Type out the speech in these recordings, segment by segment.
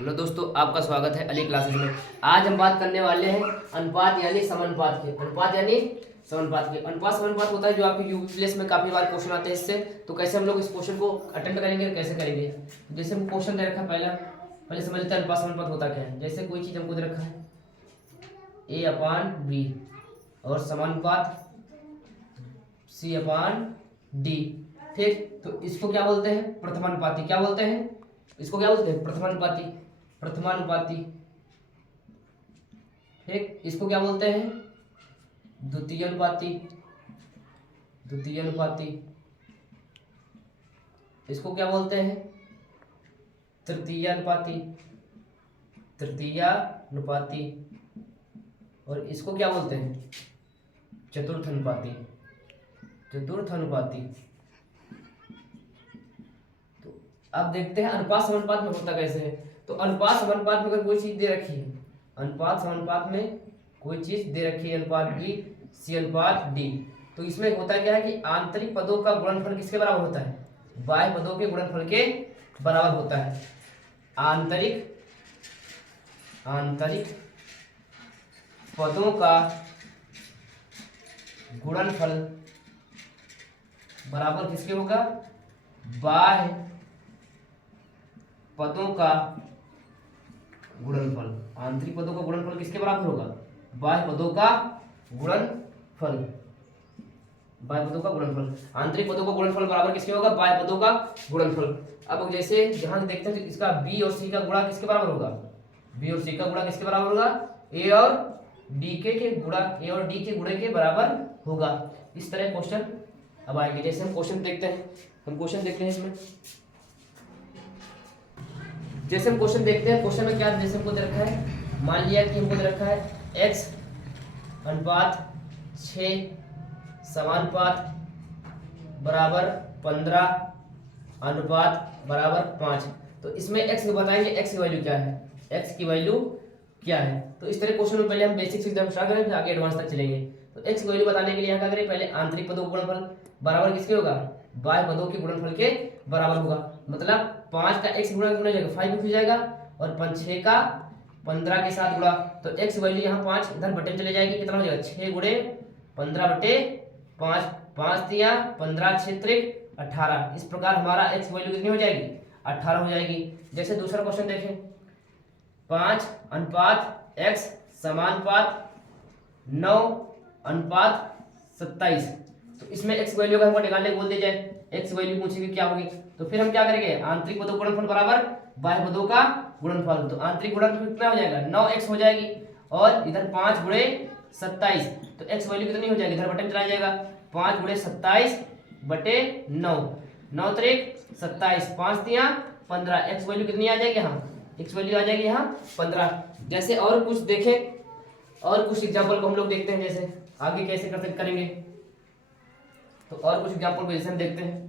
Hello दोस्तों, आपका स्वागत है अली क्लासेस में। आज हम बात करने वाले हैं अनुपात यानी समानुपात के। अनुपात यानी समानुपात के। अनुपात समानुपात होता है जो आपके यूपीएससी में काफी बार क्वेश्चन आते हैं इससे। तो कैसे हम लोग इस क्वेश्चन को अटेंड करेंगे, कैसे करेंगे। जैसे हम क्वेश्चन दे रखा है पहले समझ लेते हैं अनुपात समानुपात होता क्या है। जैसे कोई चीज हमको दे रखा है A/B और समानुपात C/D, ठीक। तो इसको क्या बोलते हैं? प्रथमानुपाती। क्या बोलते हैं इसको? क्या बोलते हैं? प्रथमानुपाती। प्रथमानुपाती, ठीक। इसको क्या बोलते हैं? द्वितीयानुपाती। द्वितीयानुपाती। इसको क्या बोलते हैं? तृतीयानुपाती। तृतीयानुपाती। और इसको क्या बोलते हैं? चतुर्थानुपाती। चतुर्थानुपाती। तो अब देखते हैं अनुपात समानुपात में होता कैसे है। तो अनुपात समानुपात में अगर कोई चीज दे रखी है, अनुपात समानुपात में कोई चीज दे रखी है, अनुपात B C/D, तो इसमें होता क्या है कि आंतरिक पदों का गुणनफल किसके बराबर होता है? बाह्य पदों के गुणनफल के बराबर होता है। आंतरिक पदों का गुणनफल बराबर किसके होगा? बाह्य पदों का गुणनफल। आंतरिक पदों का गुणनफल किसके बराबर होगा? बाह्य पदों का गुणनफल। बाह्य पदों का गुणनफल। आंतरिक पदों का गुणनफल बराबर किसके होगा? बाह्य पदों का गुणनफल। अब जैसे यहां देखते हैं इसका B और C का गुणा किसके बराबर होगा? B और C का गुणा किसके बराबर होगा? A और D के गुणा, A और D के गुणे के बराबर होगा। इस तरह क्वेश्चन अब आएंगे। जैसे हम क्वेश्चन देखते हैं इसमें। जैसे हम क्वेश्चन देखते हैं, क्वेश्चन में क्या जैसे हमको दे रखा है, मान लिया कि हमको दे रखा है x अनुपात 6 समानुपात बराबर 15 अनुपात बराबर 5। तो इसमें x को बताएंगे, x की वैल्यू क्या है, x की वैल्यू क्या है। तो इस तरह क्वेश्चन में पहले हम बेसिक से स्टार्ट करें, फिर आगे एडवांस तक चलेंगे। तो x की वैल्यू बताने के लिए क्या करें, पहले आंतरिक पदों का गुणनफल बराबर किसके होगा? बाह्य पदों के गुणनफल के बराबर होगा। मतलब 5 का x गुणा हो जाएगा 5 हो जाएगा, और 6 का 15 के साथ गुणा, तो x वैल्यू यहाँ 5 इधर बटे चले जाएगी। कितना हो जाएगा? 6 गुणे 15 बटे 5, 5 दिया 15 6 त्रिक 18। इस प्रकार हमारा x वैल्यू कितनी हो जाएगी? 18 हो जाएगी। जैसे दूसरा क्वेश्चन देखें, 5 अनुपात x समानुपात 9 अनुपात 27। तो इसमें x वैल्यू का हमको निकालने को बोल दिया जाए, x वैल्यू पूछेगी क्या होगी। तो फिर हम क्या करेंगे, आंतरिक पदों का गुणनफल बराबर बाह्य पदों का गुणनफल। तो आंतरिक गुणनफल कितना हो जाएगा? 9x हो जाएगी, और इधर 5 गुणे 27, तो x वैल्यू कितनी हो जाएगी? इधर बटे में चला जाएगा, 5 गुणे 27 बटे 9, 9 त्रिक 27, 5 दिया 15, x वैल्यू कितनी आ जाएगी यहाँ? x वैल्यू आ जाएगी यहाँ 15। जैसे और कुछ देखें, और कुछ एग्जाम्पल को हम लोग देखते हैं, जैसे आगे कैसे करेंगे। तो और कुछ एग्जाम्पल जैसे हम देखते हैं।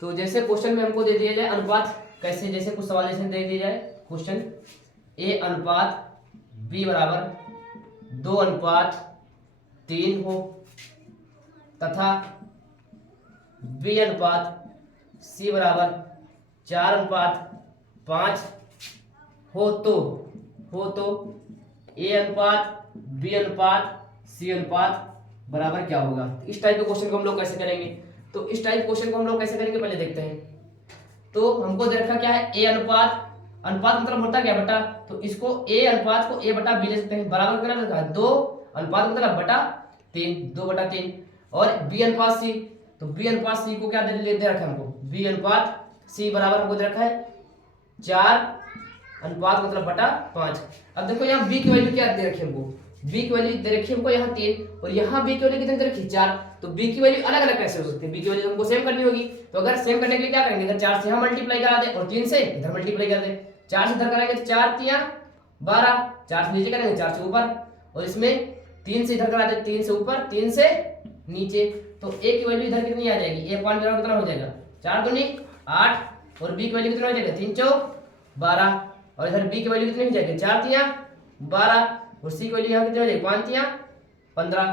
तो जैसे क्वेश्चन में हमको दे दिया जाए अनुपात कैसे, जैसे कुछ सवाल जैसे दे दिया जाए क्वेश्चन, A अनुपात B बराबर 2 अनुपात 3 हो, तथा B अनुपात C बराबर 4 अनुपात 5 हो तो A अनुपात B अनुपात C अनुपात बराबर क्या होगा। इस टाइप के क्वेश्चन को हम लोग कैसे करेंगे। तो इस टाइप क्वेश्चन को हम लोग कैसे करेंगे पहले देखते हैं। तो हमको दे रखा क्या है, A अनुपात, अनुपात मतलब होता क्या बटा, तो इसको A अनुपात को A बटा B ले सकते हैं, बराबर कितना रखा है 2, अनुपात मतलब बटा 3, 2 बटा 3। और B अनुपात C, तो B अनुपात C को क्या दे रखा है हमको, B अनुपात C बराबर हमको दे रखा है 4 अनुपात मतलब बटा 5। अब देखो यहाँ B की वैल्यू क्या दे रखी है हमको, B की वैल्यू दे रखी है हमको यहाँ 3, और यहाँ B की वैल्यू कितनी दे रखी है 4। तो B की वैल्यू अलग अलग कैसे हो सकती है, B की वैल्यू हमको सेम करनी होगी। तो अगर सेम करने के लिए क्या करेंगे, इधर 4 से यहाँ मल्टीप्लाई करा दे, और 3 से इधर मल्टीप्लाई कर दे। 4 से इधर कराएंगे तो 4 3 12, 4 से नीचे करेंगे 4 से ऊपर, और इसमें 3 से इधर करा दे, 3 से ऊपर 3 से नीचे। तो A की वैल्यू इधर कितनी आ जाएगी, A पॉइंट कितना हो जाएगा 4 दूनी 8, और B की वैल्यू कितना हो जाएगा 3 चौक 12, और इधर B की वैल्यू कितनी हो जाएगी 4 3 12, और C की वैल्यू यहाँ कितनी हो जाएगी 5 3 15,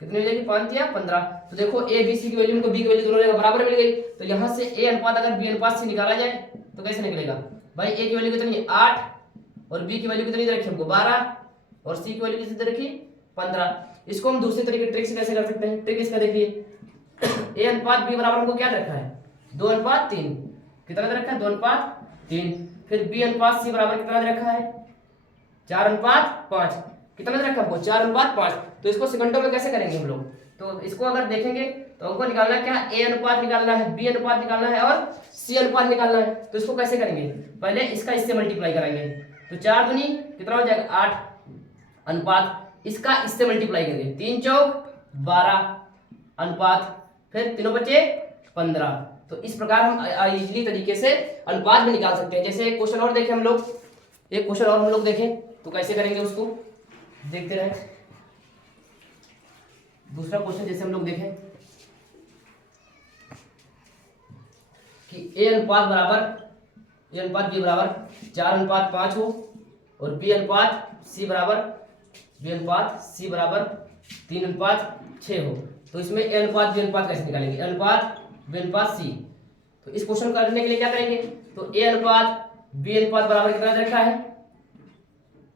कितनी हो जाएगी 5 3 15। तो देखो A B C की वैल्यू, उनको B की वैल्यू दोनों जगह बराबर मिल गई। तो यहाँ से A अनुपात अगर B अनुपात से निकाला जाए तो कैसे निकलेगा भाई, ए की वैल्यू कितनी है 8 और बी की वैल्यू कितनी रखी हमको 12 और सी की वैल्यू कितनी रखी 15। इसको हम दूसरे तरीके ट्रिक से कैसे कर सकते हैं, ट्रिक इसका देखिए, ए अनुपात बी बराबर हमको क्या रखा है 2:3, कितना रखा है 2:3। फिर बी अनुपात सी बराबर कितना रखा है 4:5, कितना रखा है हमको 4:5। तो इसको सेकंडों में कैसे करेंगे हम लोग, तो इसको अगर देखेंगे तो हमको निकालना क्या, ए अनुपात निकालना है, बी अनुपात निकालना है और सी अनुपात निकालना है। तो इसको कैसे करेंगे, पहले इसका इससे मल्टीप्लाई करेंगे, तो 4 दूनी कितना हो जाएगा 8 अनुपात इसका इससे मल्टीप्लाई करेंगे 3 चौक 12 अनुपात, फिर तीनों बचे 15। तो इस प्रकार हम इजीली तरीके से अनुपात भी निकाल सकते हैं। जैसे एक क्वेश्चन और देखें हम लोग, एक क्वेश्चन और हम लोग देखें तो कैसे करेंगे उसको देखते रहे। दूसरा क्वेश्चन जैसे हम लोग देखें कि ए अनुपात बी बराबर 4:5 हो और बी अनुपात सी बराबर 3:6 हो। तो इसमें ए अनुपात बी अनुपात कैसे निकालेंगे, अनुपात बी अनुपात सी। तो इस क्वेश्चन को करने के लिए क्या करेंगे, तो ए अनुपात बी अनुपात बराबर कितना रखा है,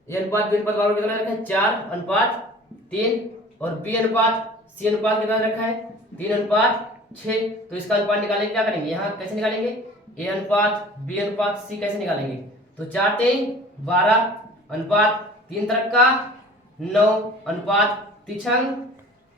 ए अनुपात बी अनुपात बराबर कितना रखा है 4:3 और बी अनुपात सी अनुपात कितना रखा है 3:6। तो इसका अनुपात निकालेंगे, क्या करेंगे यहाँ कैसे निकालेंगे, ए अनुपात बी अनुपात सी कैसे निकालेंगे, तो 4×3 12 अनुपात 3 3 9 अनुपात 3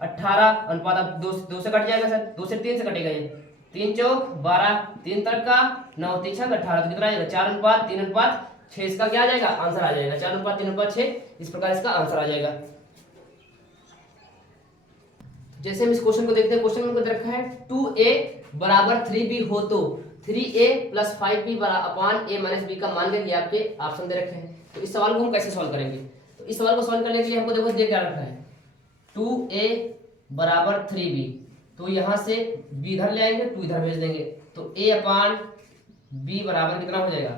18 अनुपात, अब 2 से कट जाएगा सर, 2 से 3 से कटेगा ये, 3 चौक 12 3 3 9 3 6 18, तो कितना आएगा 4:3:6। इसका क्या आ जाएगा आंसर आ जाएगा 4:3:6। इस प्रकार इसका आंसर आ जाएगा। जैसे हम इस क्वेश्चन को देखते हैं, क्वेश्चन में रखा है 2a बराबर 3b हो तो 3a + 5b upon a - b का मान लेंगे, आपके ऑप्शन दे रखे हैं। तो इस सवाल को हम कैसे सॉल्व करेंगे, तो इस सवाल को सॉल्व करने के लिए हमको देखो क्या रखा है 2a बराबर 3b, तो यहाँ से b इधर ले आएंगे 2 इधर भेज देंगे, तो a/b बराबर कितना हो जाएगा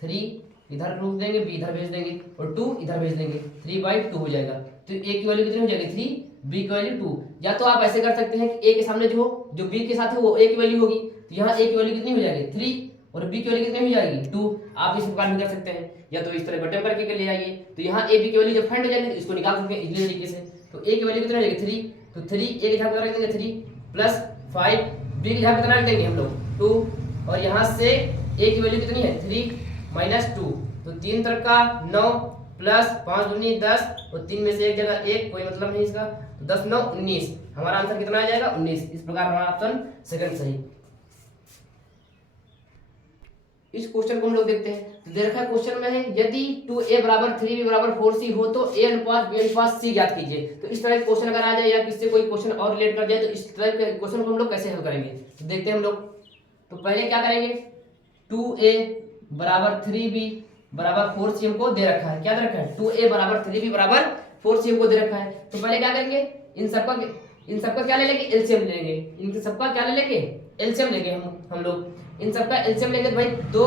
3 इधर रोक देंगे, b इधर भेज देंगे और 2 इधर भेज देंगे, 3/2 हो जाएगा। तो a की वैल्यू कितनी हो जाएगी 3, b की वैल्यू 2। या तो आप ऐसे कर सकते हैं कि a के सामने जो b के साथ है वो a की वैल्यू होगी, तो यहाँ a की वैल्यू कितनी हो जाएगी 3 और b की वैल्यू कितनी हो जाएगी 2। आप इस प्रकार भी कर सकते हैं, या तो इस तरह बटन करके ले आइए, तो यहाँ a b की वैल्यू जब फाइंड हो जाएगी तो इसको निकाल सकते हैं इजीली तरीके से। तो a की वैल्यू कितनी हो जाएगी 3, तो 3 a की जगह पर रख देंगे 3 प्लस 5 b की जगह पर कितना रख देंगे हम लोग 2, और यहाँ से a की वैल्यू कितनी है 3 - 2, तो 3 3 9 प्लस 5 दूनी 10 और 3 में से एक जगह 1, कोई मतलब नहीं इसका, तो 10 9 19, हमारा आंसर कितना आ जाएगा 19। इस प्रकार हमारा ऑप्शन सेकंड सही। इस क्वेश्चन को हम लोग देखते हैं, तो दे रखा है क्वेश्चन में है यदि 2a बराबर 3b बराबर 4c हो तो a अनुपात b अनुपात c ज्ञात कीजिए। तो इस तरह का क्वेश्चन अगर आ जाए या किससे कोई क्वेश्चन और रिलेट कर जाए तो इस तरह के क्वेश्चन को हम लोग कैसे हल करेंगे, तो देखते हैं हम लोग। तो पहले क्या करेंगे 2a बराबर 3b बराबर 4c हमको दे रखा है, क्या दे रखा है 2a बराबर 3b बराबर 4c हमको दे रखा है। तो पहले क्या करेंगे इन सबका क्या ले लेंगे एलसीएम लेंगे, इन सबका क्या ले लेंगे एलसीएम लेंगे हम लोग, इन सबका एलसीएम लेंगे तो भाई 2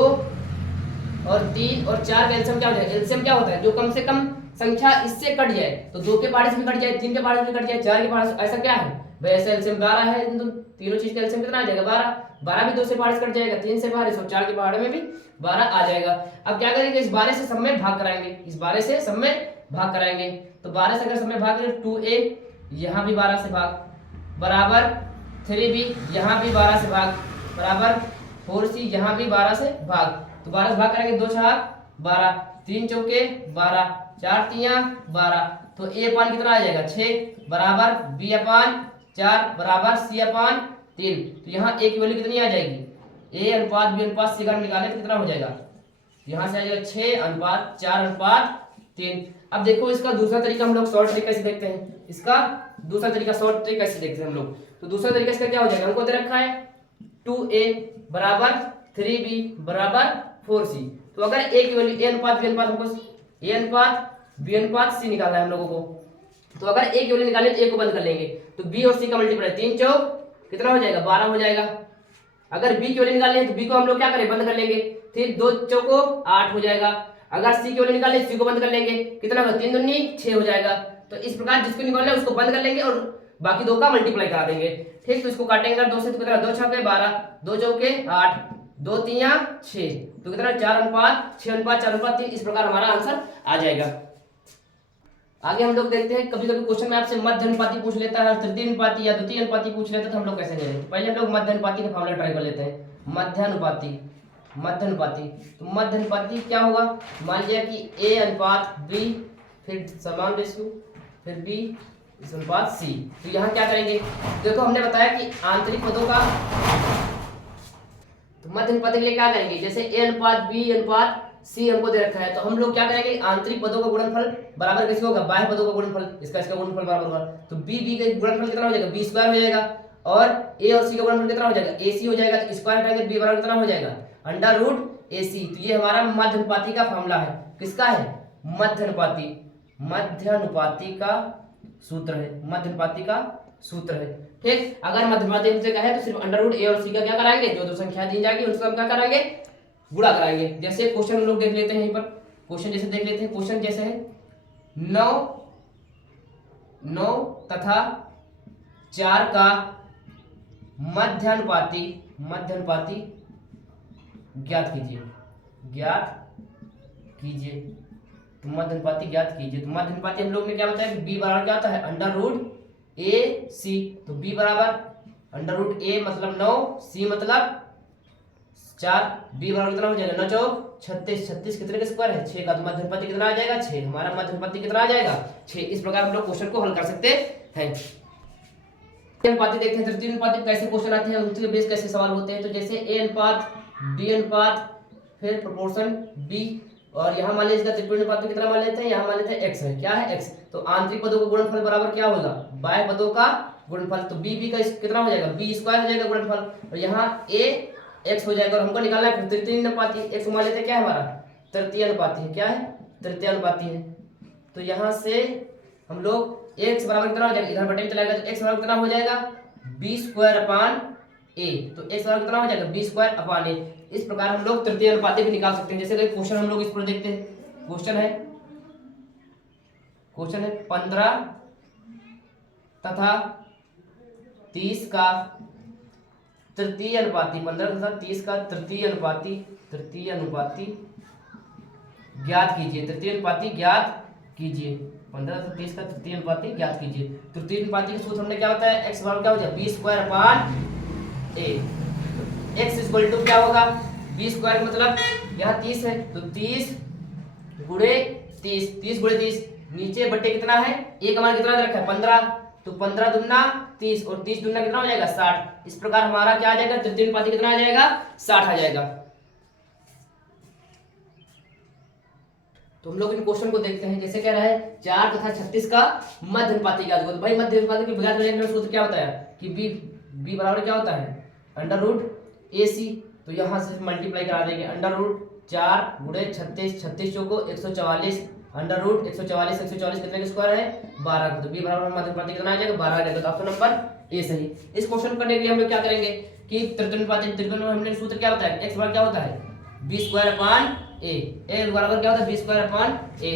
और 3 और 4 का एलसीएम क्या हो जाएगा, एलसीएम क्या होता है जो कम से कम संख्या इससे कट जाए, तो 2 के पार्ट से भी कट जाए, 3 के पार्ट से भी कट जाए, 4 के पार्ट से, ऐसा क्या है भाई ऐसा एलसीएम 12 है, तो तीनों चीज का एलसीएम कितना आ जाएगा 12 भी 2 से पार्ट से कट जाएगा, 3 से 12 और 4 के पार्ट में भी 12 आ जाएगा। अब क्या करेंगे इस 12 से सब में भाग कराएंगे, इस 12 से सब में भाग कराएंगे, तो 12 से अगर सब में भाग करें 2a यहाँ भी 12 से भाग बराबर 3b यहाँ भी 12 से भाग बराबर 4c यहाँ भी 12 से भाग, तो 12 से भाग करेंगे 2 4 12 3 चौके 12 4 3 12, तो a अपान कितना आ जाएगा 6 बराबर b अपान 4 बराबर c अपान 3। तो यहाँ a की वैल्यू कितनी आ जाएगी a अनुपात b अनुपात c का निकाले तो कितना हो जाएगा, यहाँ से आ जाएगा 6 अनुपात 4 अनुपात 3। अब देखो इसका दूसरा तरीका हम लोग शॉर्ट ट्रिक कैसे देखते हैं, इसका दूसरा तरीका शॉर्ट ट्रिक कैसे देखते हैं हम लोग। तो दूसरा तरीका इसका क्या हो जाएगा, हमको दे रखा है 2a बराबर 3b बराबर 4c, तो अगर a की वैल्यू a अनुपात b अनुपात हमको a अनुपात b अनुपात c निकालना है हम लोगों को, तो अगर a की वैल्यू निकाले तो a को बंद कर लेंगे, तो b और c का मल्टीप्लाई 3 चौक कितना हो जाएगा 12 हो जाएगा। अगर b की वैल्यू निकालनी है तो b को हम लोग क्या करें बंद कर लेंगे, फिर 2 चौको 8 हो जाएगा। अगर c की वैल्यू निकालनी है c को बंद कर लेंगे, कितना होगा 3 दूनी 6 हो जाएगा। तो इस प्रकार जिसको निकालना है उसको बंद कर लेंगे और बाकी 2 का मल्टीप्लाई करा देंगे, ठीक। तो इसको काटेंगे 2 से तो कितना 2 छके 12 2 चौके 8 2 3 6, तो कितना 4:6:4:3, इस प्रकार हमारा आंसर आ जाएगा। आगे हम लोग देखते हैं, कभी कभी क्वेश्चन में आपसे मध्य अनुपाती पूछ लेता है, तृतीय अनुपाती या द्वितीय अनुपाती पूछ लेता है, तो हम लोग कैसे करेंगे। पहले हम लोग मध्य अनुपाती का फॉर्मूला ट्राई कर लेते हैं। मध्य अनुपाती तो मध्य अनुपाती क्या होगा, मान लिया कि ए अनुपात बी, फिर समान रेशियो, फिर बी अनुपात सी। तो यहाँ क्या करेंगे, देखो हमने बताया कि आंतरिक पदों का, तो मध्य अनुपाती के लिए क्या करेंगे, जैसे ए अनुपात बी अनुपात सी हमको दे रखा है, तो हम लोग क्या करेंगे, आंतरिक पदों का गुणनफल बराबर किसका होगा, बाह्य पदों का गुणनफल, इसका गुणनफल बराबर होगा। तो बी का गुणनफल कितना हो जाएगा, बी स्क्वायर हो जाएगा, और ए और सी का गुणनफल कितना हो जाएगा, ए सी हो जाएगा। तो स्क्वायर हटाएंगे, बी बराबर कितना हो जाएगा, √AC। तो ये हमारा मध्य अनुपाती का फॉर्मूला है, किसका है, मध्य अनुपाती का सूत्र है, मध्य अनुपाती का सूत्र है। ठीक, अगर मध्य अनुपाती हमसे कहे तो सिर्फ √A और C का क्या कराएंगे, जो दो संख्या दी जाएगी उसका हम क्या कराएंगे, गुणा कराएंगे। जैसे क्वेश्चन हम लोग देख लेते हैं, यहीं पर क्वेश्चन जैसे देख लेते हैं। क्वेश्चन जैसे है 9 तथा 4 का मध्यानुपाती ज्ञात कीजिए। तो मध्यानुपाती ज्ञात कीजिए। तो मध्यानुपाती हम लोग ने क्या बताया कि b बराबर क्या होता है, √AC। तो b बराबर √A मतलब 9, C मतलब 4, b बराबर कितना हो जाएगा, 9 चौक 36, 36 कितने का स्क्वायर है, 6 का। तो मध्यनुपाती कितना आ जाएगा, 6। हमारा मध्यनुपाती कितना आ जाएगा, 6। इस प्रकार हम लोग क्वेश्चन को हल कर सकते हैं। अनुपाती देखते हैं, तृतीय अनुपाती कैसे क्वेश्चन आते हैं, उनके बेस कैसे सवाल होते हैं। तो जैसे a अनुपात b अनुपात फिर प्रोपोर्शन b, और यहाँ मान लीजिए इसका त्रिकोण अनुपात कितना मान लेते हैं, यहाँ मान लेते हैं x है, क्या है x। तो आंतरिक पदों का गुणनफल बराबर क्या होगा, बाह्य पदों का गुणनफल। तो b का कितना हो जाएगा, b स्क्वायर हो जाएगा गुणनफल, और यहाँ a x हो जाएगा। और हमको निकालना है तृतीय अनुपाती, x मान लेते हैं क्या है हमारा, तृतीय अनुपाती है, क्या है, तृतीय अनुपाती है। तो यहाँ से हम लोग x बराबर कितना हो जाएगा, इधर बटे में चलाएगा, तो x बराबर कितना हो जाएगा, b²/a। तो x बराबर कितना हो जाएगा, b²/a। इस प्रकार हम लोग तृतीय अनुपाती भी निकाल सकते हैं। जैसे क्वेश्चन हम लोग इस पर देखते हैं, क्वेश्चन है 15 तथा 30 का तृतीय अनुपाती, 15 तथा 30 का तृतीय अनुपाती ज्ञात कीजिए। तृतीय अनुपाती ज्ञात कीजिए, 15 तथा 30 का तृतीय अनुपाती ज्ञात कीजिए। तृतीय अनुपाती का सूत्र हमने क्या होता है, x बराबर क्या हो जाए, b²/a। x इक्वल टू क्या होगा, b स्क्वायर मतलब यहाँ 30 है, तो 30 गुणे 30 नीचे बटे कितना है, a का मान कितना दे रखा है, 15। तो 15 दूना 30 और 30 दूना कितना हो जाएगा, 60। इस प्रकार हमारा क्या आ जाएगा, तृतीय अनुपाती कितना आ जाएगा, 60 आ जाएगा। तो हम लोग इन क्वेश्चन को देखते हैं। जैसे कह रहा है 4 तथा 36 का मध्य अनुपाती ज्ञात करो। तो भाई मध्य अनुपाती की ज्ञात करने का सूत्र क्या होता है कि b बराबर क्या होता है, √AC। तो यहाँ से मल्टीप्लाई करा देंगे, √4 गुणे 36, 36 चौको 144, √144 कितने का स्क्वायर है, 12 का। तो b बराबर मध्य अनुपाती कितना आ जाएगा, 12 आ जाएगा। तो ऑप्शन नंबर ए सही। इस क्वेश्चन को करने के लिए हम लोग क्या करेंगे कि तृतीय अनुपाती में हमने सूत्र क्या होता है, x बराबर क्या होता है, b²/a। a बराबर क्या होता है, b²/a।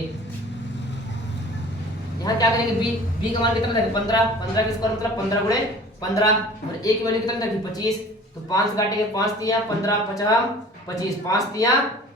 यहाँ क्या करेंगे, b का मान कितना था, 15 का स्क्वायर मतलब 15 गुणे 15, और a की वैल्यू कितना था, 25। तो 5 काटेंगे, 5 तिया 15, 50 25, 5 तिया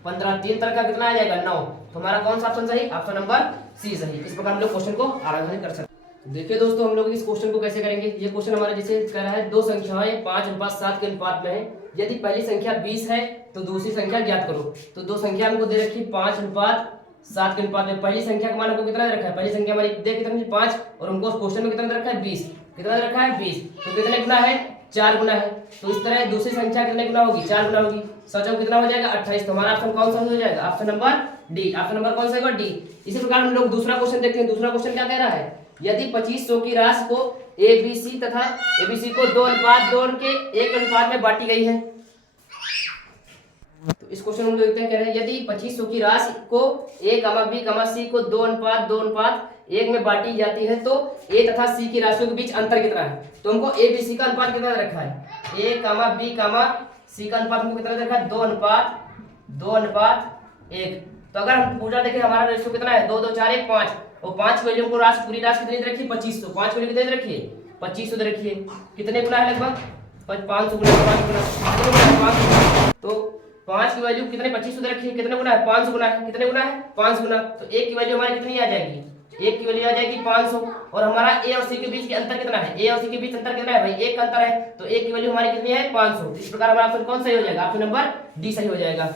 15, 3 तरह का कितना आ जाएगा, 9। तो हमारा कौन सा ऑप्शन सही, ऑप्शन नंबर सी सही। इस प्रकार हम लोग क्वेश्चन को आराम कर सकते हैं। देखिए दोस्तों, हम लोग इस क्वेश्चन को कैसे करेंगे। ये क्वेश्चन हमारा जैसे कह रहा है, दो संख्याएं 5:7 के अनुपात में है। यदि पहली संख्या 20 है तो दूसरी संख्या ज्ञात करो। तो दो संख्या हमको दे रखी 5:7 के अनुपात में। पहली संख्या का मान हमको कितना दे रखा है, पहली संख्या हमारी देख कितनी 5, और हमको उस क्वेश्चन में कितना दे रखा है, 20। कितना दे रखा है, 20। तो कितने गुना है, 4 गुना है। तो इस तरह दूसरी संख्या कितने गुना होगी, 4 गुना होगी। 7 कितना हो जाएगा, 28। तो हमारा ऑप्शन कौन सा हो जाएगा, option number D. Option number कौन सा होगा, डी। इसी प्रकार हम लोग दूसरा क्वेश्चन देखते हैं। दूसरा क्वेश्चन क्या कह रहा है, यदि 2500 की राशि को ABC तथा ABC को 2:2 के 1 अनुपात में बांटी गई है। तो इस क्वेश्चन में देखते हैं, कह रहे हैं यदि 2500 की राशि को A, B, C को 2:2:1 में बांटी जाती है तो A तथा C की राशियों के बीच अंतर कितना है। तो हमको ABC का अनुपात कितना रखा है, A, B, C का अनुपात हमको कितना रखा है, 2:1। तो अगर हम पूरा देखें, हमारा रेशियो कितना है, 2 2 4 1 5, और 5 वैल्यू को राशि पूरी राशि कितनी दे रखी है, 2500। 5 वैल्यू कितनी दे रखी है, 2500 दे रखी है। कितने गुना है, लगभग 500 गुना 5 गुना। तो तो 5 की वैल्यू कितने 25 उधर रखी है, कितने गुना है 500 गुना है, कितने गुना है 5 गुना, तो 1 की वैल्यू हमारी कितनी आ जाएगी, 1 की वैल्यू आ जाएगी 500। और हमारा ए और सी के बीच के अंतर कितना है, ए और सी के बीच अंतर कितना है भाई, 1 का अंतर है, तो 1 की वैल्यू हमारी कितनी है 500। इस प्रकार हमारा ऑप्शन कौन सही हो जाएगा, ऑप्शन नंबर डी सही हो जाएगा।